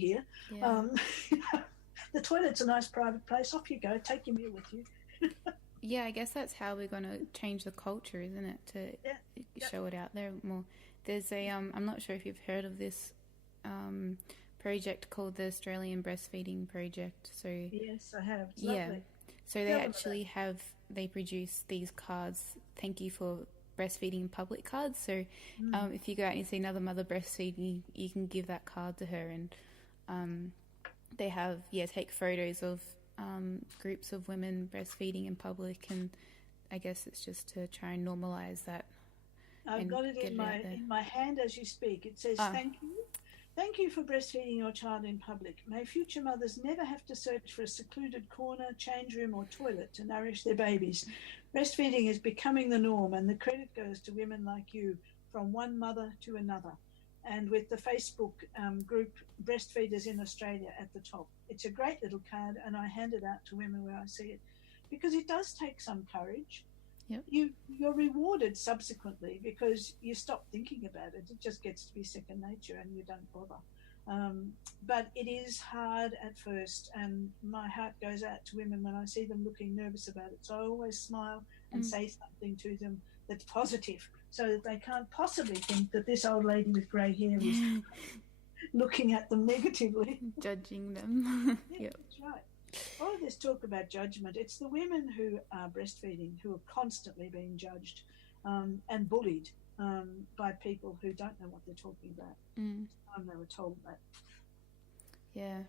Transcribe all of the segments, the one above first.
here. Yeah. The toilet's a nice private place. Off you go. Take your meal with you. Yeah, I guess that's how we're going to change the culture, isn't it? To Yeah. Yep. show it out there more. There's a I'm not sure if you've heard of this project called the Australian Breastfeeding Project. So Yes, I have. It's yeah, lovely. so they Tell them about actually they produce these cards. Thank you for breastfeeding in public cards. So it. Mm. if you go out and you see another mother breastfeeding, you can give that card to her, and they have take photos of groups of women breastfeeding in public, and I guess it's just to try and normalize that I've and got it get in it out there. my hand as you speak. It says, Ah, "Thank you. Thank you for breastfeeding your child in public. May future mothers never have to search for a secluded corner, change room, or toilet to nourish their babies. Breastfeeding is becoming the norm, and the credit goes to women like you, from one mother to another." And with the Facebook group Breastfeeders in Australia at the top. It's a great little card, and I hand it out to women where I see it, because it does take some courage. yep. You're rewarded subsequently because you stop thinking about it. It just gets to be second nature, and you don't bother. But it is hard at first, and my heart goes out to women when I see them looking nervous about it. So I always smile and say something to them that's positive, so that they can't possibly think that this old lady with grey hair is looking at them negatively. Judging them. Yeah, Yep. that's right. All of this talk about judgment, it's the women who are breastfeeding who are constantly being judged and bullied by people who don't know what they're talking about. They were told that. Yeah.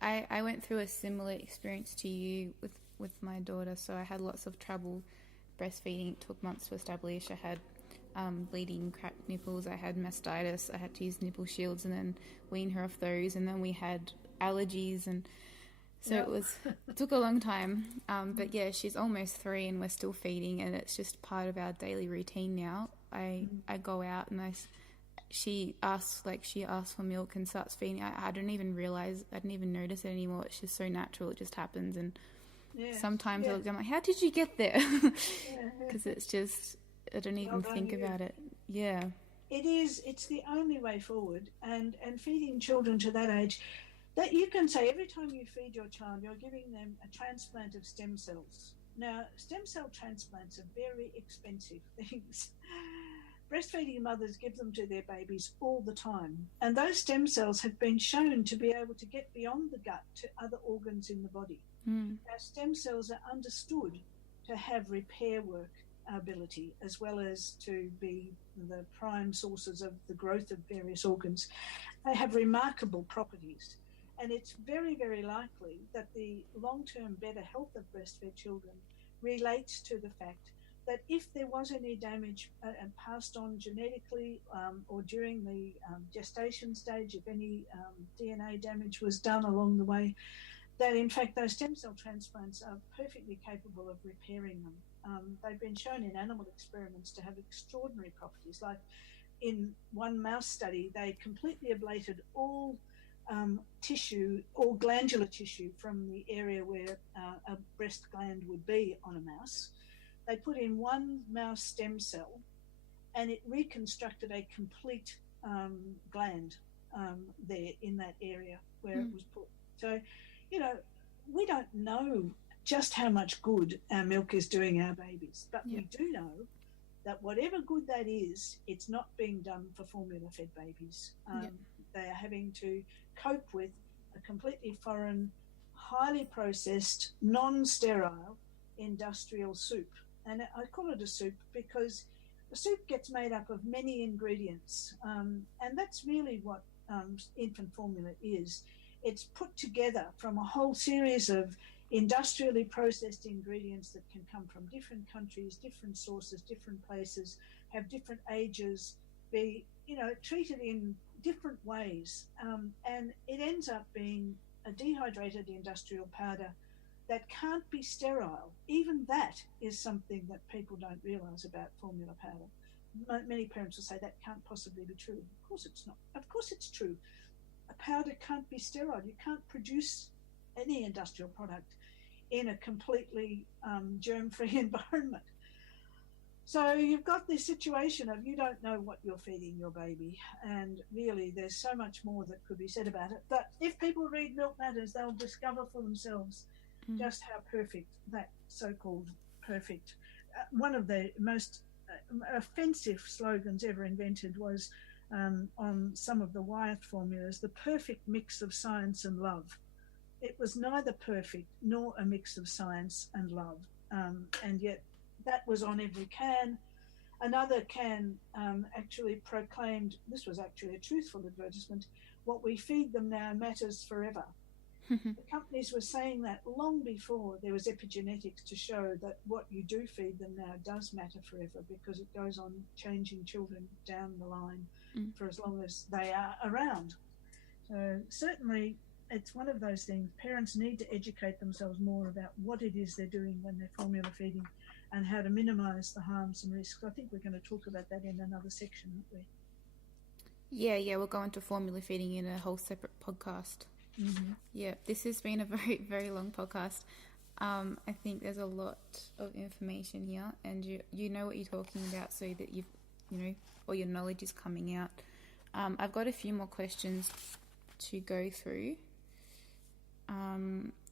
I went through a similar experience to you with my daughter. So I had lots of trouble breastfeeding. It took months to establish. I had bleeding, cracked nipples. I had mastitis. I had to use nipple shields and then wean her off those. And then we had allergies, and so it took a long time. But yeah, she's almost 3 and we're still feeding, and it's just part of our daily routine now. I go out and she asks for milk and starts feeding. I don't even realize, I didn't even notice it anymore. It's just so natural. It just happens. And sometimes I'm like, how did you get there? Because it's just, I don't even think about it. Yeah. It's the only way forward. And feeding children to that age, that you can say every time you feed your child, you're giving them a transplant of stem cells. Now, stem cell transplants are very expensive things. Breastfeeding mothers give them to their babies all the time. And those stem cells have been shown to be able to get beyond the gut to other organs in the body. Now, stem cells are understood to have repair work ability, as well as to be the prime sources of the growth of various organs. They have remarkable properties. And it's very, very likely that the long-term better health of breastfed children relates to the fact that if there was any damage passed on genetically or during the gestation stage, if any DNA damage was done along the way, that in fact those stem cell transplants are perfectly capable of repairing them. They've been shown in animal experiments to have extraordinary properties. Like in one mouse study, they completely ablated all tissue, all glandular tissue from the area where a breast gland would be on a mouse. They put in one mouse stem cell and it reconstructed a complete gland there in that area where it was put. So, we don't know just how much good our milk is doing our babies, but we do know that whatever good that is, it's not being done for formula-fed babies. They are having to cope with a completely foreign, highly processed, non-sterile industrial soup. And I call it a soup because a soup gets made up of many ingredients. And that's really what infant formula is. It's put together from a whole series of industrially processed ingredients that can come from different countries, different sources, different places, have different ages, be treated in different ways, and it ends up being a dehydrated industrial powder that can't be sterile. Even that is something that people don't realise about formula powder. Many parents will say that can't possibly be true. Of course it's not. Of course it's true. A powder can't be sterile. You can't produce any industrial product in a completely germ-free environment. So you've got this situation of you don't know what you're feeding your baby, and really there's so much more that could be said about it. But if people read Milk Matters, they'll discover for themselves just how perfect that so-called perfect, one of the most offensive slogans ever invented was on some of the Wyeth formulas, the perfect mix of science and love. It was neither perfect nor a mix of science and love, and yet that was on every can. Another can actually proclaimed, this was actually a truthful advertisement, what we feed them now matters forever. The companies were saying that long before there was epigenetics to show that what you do feed them now does matter forever, because it goes on changing children down the line for as long as they are around. So certainly it's one of those things. Parents need to educate themselves more about what it is they're doing when they're formula feeding and how to minimise the harms and risks. I think we're going to talk about that in another section, aren't we? Yeah, we'll go into formula feeding in a whole separate podcast. Yeah, this has been a very, very long podcast. I think there's a lot of information here, and you know what you're talking about, so that all your knowledge is coming out. I've got a few more questions to go through.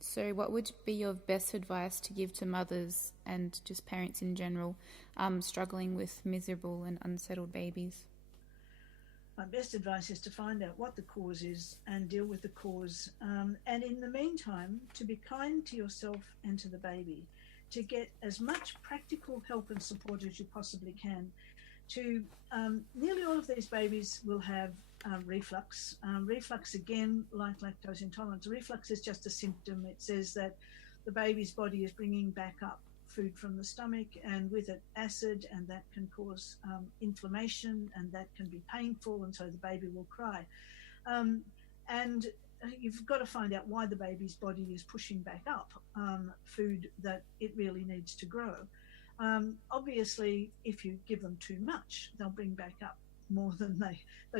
So what would be your best advice to give to mothers and just parents in general struggling with miserable and unsettled babies? My best advice is to find out what the cause is and deal with the cause. And in the meantime, to be kind to yourself and to the baby, to get as much practical help and support as you possibly can. Nearly all of these babies will have reflux. Reflux, again, like lactose intolerance. Reflux is just a symptom. It says that the baby's body is bringing back up food from the stomach, and with it acid, and that can cause inflammation, and that can be painful, and so the baby will cry. And you've got to find out why the baby's body is pushing back up food that it really needs to grow. Obviously, if you give them too much, they'll bring back up more than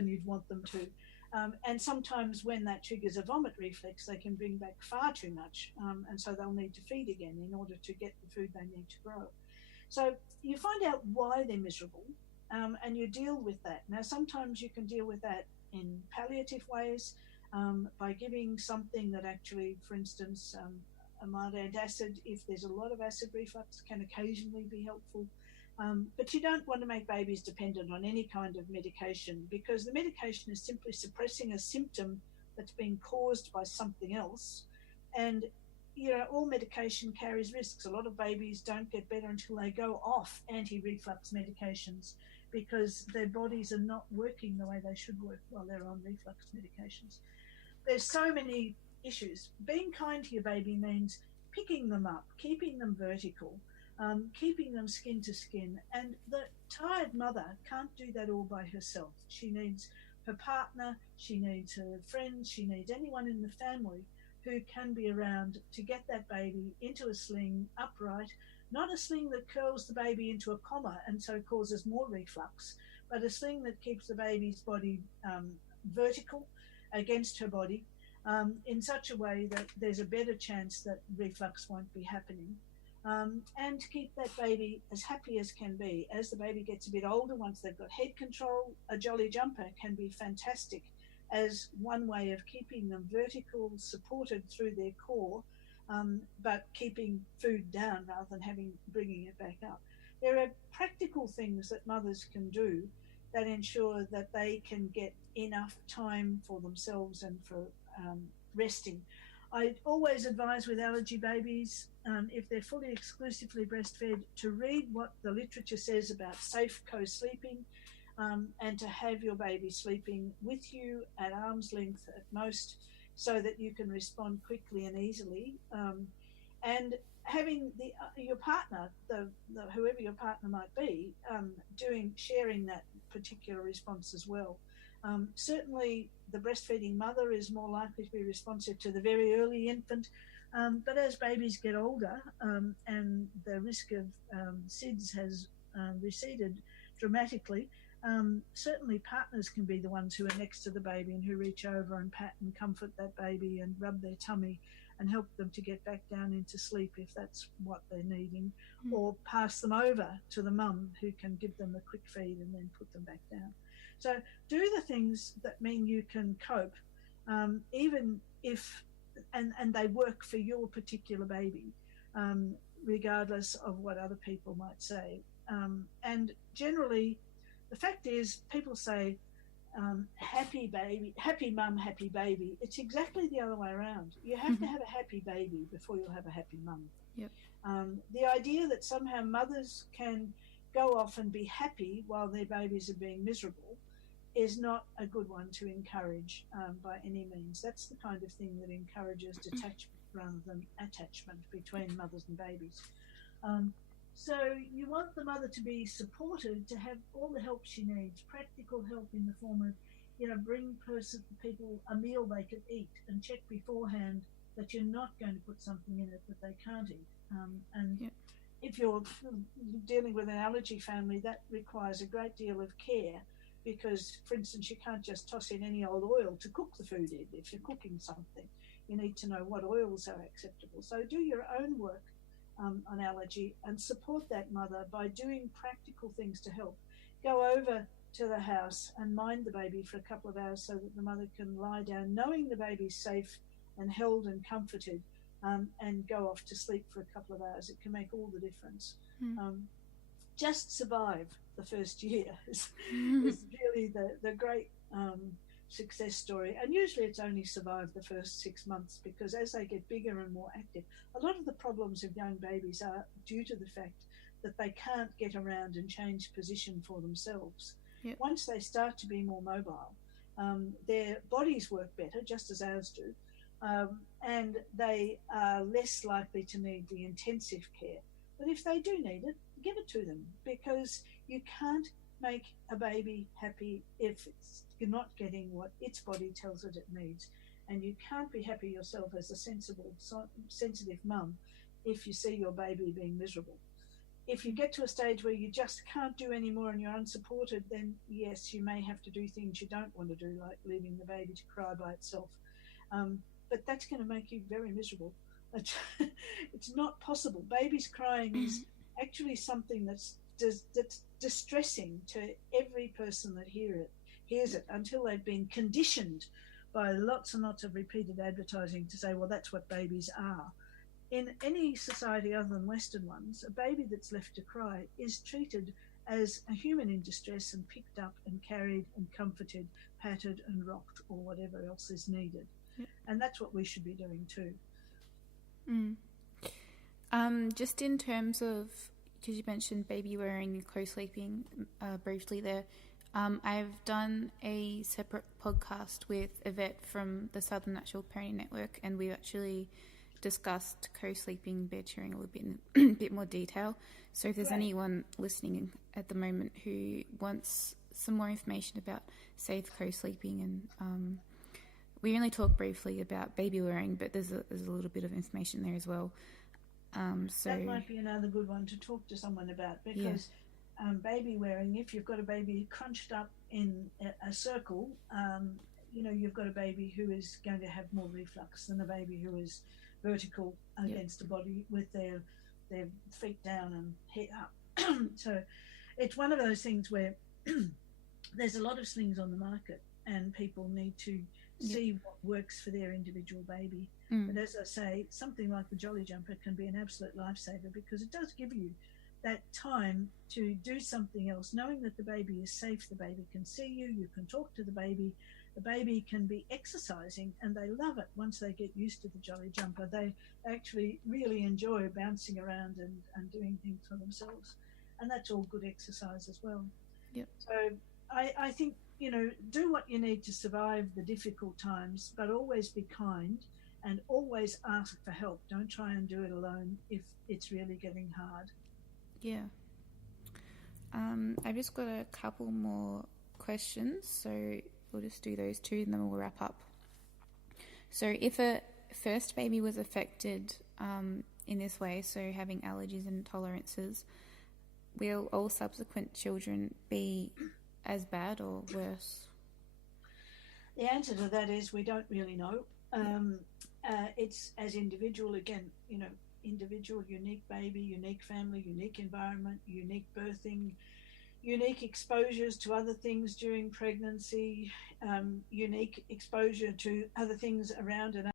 you'd want them to. And sometimes when that triggers a vomit reflex, they can bring back far too much, and so they'll need to feed again in order to get the food they need to grow. So you find out why they're miserable, and you deal with that. Now, sometimes you can deal with that in palliative ways, by giving something that actually, for instance, a mild antacid, if there's a lot of acid reflux, can occasionally be helpful. But you don't want to make babies dependent on any kind of medication, because the medication is simply suppressing a symptom that's been caused by something else. And, all medication carries risks. A lot of babies don't get better until they go off anti-reflux medications, because their bodies are not working the way they should work while they're on reflux medications. There's so many issues. Being kind to your baby means picking them up, keeping them vertical, keeping them skin to skin. And the tired mother can't do that all by herself. She needs her partner, she needs her friends, she needs anyone in the family who can be around to get that baby into a sling upright, not a sling that curls the baby into a comma and so causes more reflux, but a sling that keeps the baby's body vertical against her body in such a way that there's a better chance that reflux won't be happening. And to keep that baby as happy as can be. As the baby gets a bit older, once they've got head control, a jolly jumper can be fantastic as one way of keeping them vertical, supported through their core, but keeping food down rather than bringing it back up. There are practical things that mothers can do that ensure that they can get enough time for themselves and for resting. I always advise with allergy babies, if they're fully exclusively breastfed, to read what the literature says about safe co-sleeping, and to have your baby sleeping with you at arm's length at most, so that you can respond quickly and easily. And having your partner, whoever your partner might be, sharing that particular response as well. Certainly the breastfeeding mother is more likely to be responsive to the very early infant, but as babies get older, and the risk of SIDS has receded dramatically, Certainly partners can be the ones who are next to the baby and who reach over and pat and comfort that baby and rub their tummy and help them to get back down into sleep if that's what they're needing, or pass them over to the mum who can give them a quick feed and then put them back down. So do the things that mean you can cope, even if, and they work for your particular baby, regardless of what other people might say. And generally, the fact is, people say, happy baby, happy mum, happy baby. It's exactly the other way around. You have to have a happy baby before you'll have a happy mum. Yep. The idea that somehow mothers can go off and be happy while their babies are being miserable is not a good one to encourage by any means. That's the kind of thing that encourages detachment rather than attachment between mothers and babies. So you want the mother to be supported, to have all the help she needs, practical help in the form of, bring people a meal they can eat and check beforehand that you're not going to put something in it that they can't eat. If you're dealing with an allergy family, that requires a great deal of care because, for instance, you can't just toss in any old oil to cook the food in. If you're cooking something, you need to know what oils are acceptable. So do your own work on allergy and support that mother by doing practical things to help. Go over to the house and mind the baby for a couple of hours so that the mother can lie down knowing the baby's safe and held and comforted, and go off to sleep for a couple of hours. It can make all the difference. Just survive the first year is really the great success story, and usually it's only survived the first 6 months because as they get bigger and more active, a lot of the problems of young babies are due to the fact that they can't get around and change position for themselves. Once they start to be more mobile, their bodies work better, just as ours do, and they are less likely to need the intensive care. But if they do need it, give it to them, because you can't make a baby happy if you're not getting what its body tells it it needs. And you can't be happy yourself as a sensitive mum if you see your baby being miserable. If you get to a stage where you just can't do any more and you're unsupported, then yes, you may have to do things you don't want to do, like leaving the baby to cry by itself. But that's going to make you very miserable. It's not possible. Babies crying is actually something that's distressing to every person that hears it until they've been conditioned by lots and lots of repeated advertising to say, well, that's what babies are. In any society other than Western ones, a baby that's left to cry is treated as a human in distress and picked up and carried and comforted, patted and rocked, or whatever else is needed. And that's what we should be doing too. Just in terms of, because you mentioned baby wearing and co-sleeping briefly there, I've done a separate podcast with Yvette from the Southern Natural Parenting Network, and we've actually discussed co-sleeping, bed sharing a little bit in a bit more detail. So if there's anyone listening at the moment who wants some more information about safe co-sleeping, and we only talk briefly about baby wearing, but there's a little bit of information there as well. So that might be another good one to talk to someone about, because baby wearing, if you've got a baby crunched up in a circle, you've got a baby who is going to have more reflux than a baby who is vertical against a body with their feet down and head up. So it's one of those things where there's a lot of slings on the market and people need to see what works for their individual baby. But as I say, something like the Jolly Jumper can be an absolute lifesaver, because it does give you that time to do something else, knowing that the baby is safe, the baby can see you, you can talk to the baby can be exercising, and they love it once they get used to the Jolly Jumper. They actually really enjoy bouncing around and doing things for themselves, and that's all good exercise as well. So I think, do what you need to survive the difficult times, but always be kind and always ask for help. Don't try and do it alone if it's really getting hard. I just got a couple more questions, so we'll just do those two and then we'll wrap up. So if a first baby was affected in this way, so having allergies and intolerances, will all subsequent children be as bad or worse? The answer to that is we don't really know. It's as individual, again, individual, unique baby, unique family, unique environment, unique birthing, unique exposures to other things during pregnancy, unique exposure to other things around it